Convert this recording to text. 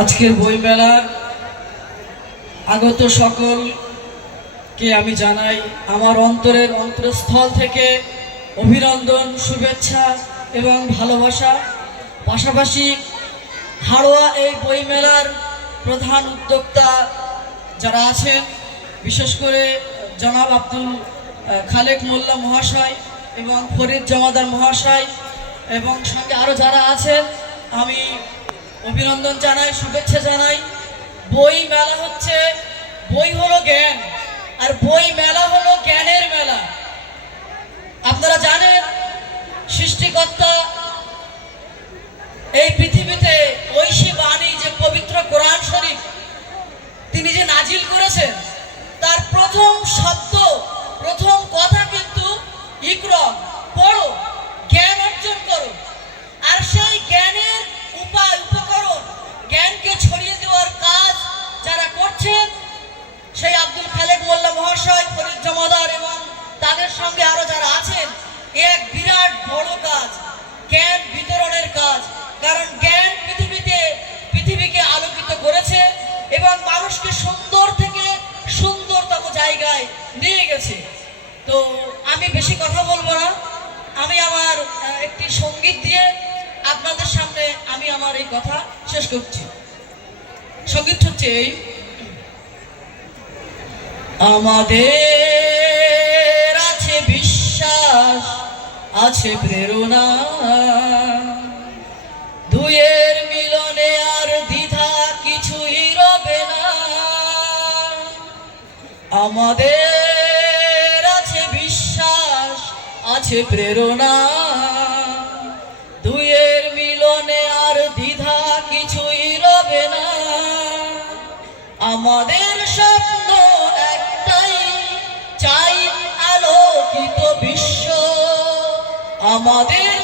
আজকের বইমেলার আগত সকলকে আমি জানাই আমার অন্তরের অন্তরস্থল থেকে অভিনন্দন, শুভেচ্ছা এবং ভালোবাসা। পাশাপাশি হাড়োয়া এই বইমেলার প্রধান উদ্যোক্তা যারা আছেন, বিশেষ করে জনাব আব্দুল খালেক মোল্লা মহাশয় এবং ফরিদ জমাদার মহাশয় এবং সঙ্গে আরও যারা আছেন, আমি অভিনন্দন জানাই, শুভেচ্ছা জানাই। বই মেলা হচ্ছে, বই হলো জ্ঞান, আর বই মেলা হলো জ্ঞানের মেলা। আপনারা জানেন সৃষ্টিকর্তা এই পৃথিবীতে ঐশী বাণী যে পবিত্র কোরআন শরীফ তিনি যে নাজিল করেছেন, তার প্রথম শব্দ, প্রথম কথা কিন্তু ইকরা, পড়ো, জ্ঞান অর্জন করো। আর সেই জ্ঞানের উপায়, উপকরণ, জ্ঞানকে ছড়িয়ে দেওয়ার কাজ যারা করছেন, সেই আব্দুল খালেক মোল্লা মহাশয়, ফরিদ জমাদার এবং তাদের সঙ্গে আরো যারা আছেন, এক বিরাট বড় কাজ, জ্ঞান বিতরণের কাজ। কারণ জ্ঞান পৃথিবীকে আলোকিত করেছে এবং মানুষকে সুন্দর থেকে সুন্দরতম জায়গায় নিয়ে গেছে। তো আমি বেশি কথা বলবো না, আমি আমার একটি সঙ্গীত দিয়ে আপনাদের সামনে আমি আমার এই কথা শেষ করছি। সঙ্গীত হচ্ছে এই, আমাদের আছে বিশ্বাস, আছে প্রেরণা, দুয়ের মিলনে আর দ্বিধা কিছুই রবে না। আমাদের আছে বিশ্বাস, আছে প্রেরণা, দুয়ের মিলনে আর দ্বিধা কিছুই রবে না। আমাদের স্বপ্ন একটাই, চাই আলোকিত বিশ্ব। আমাদের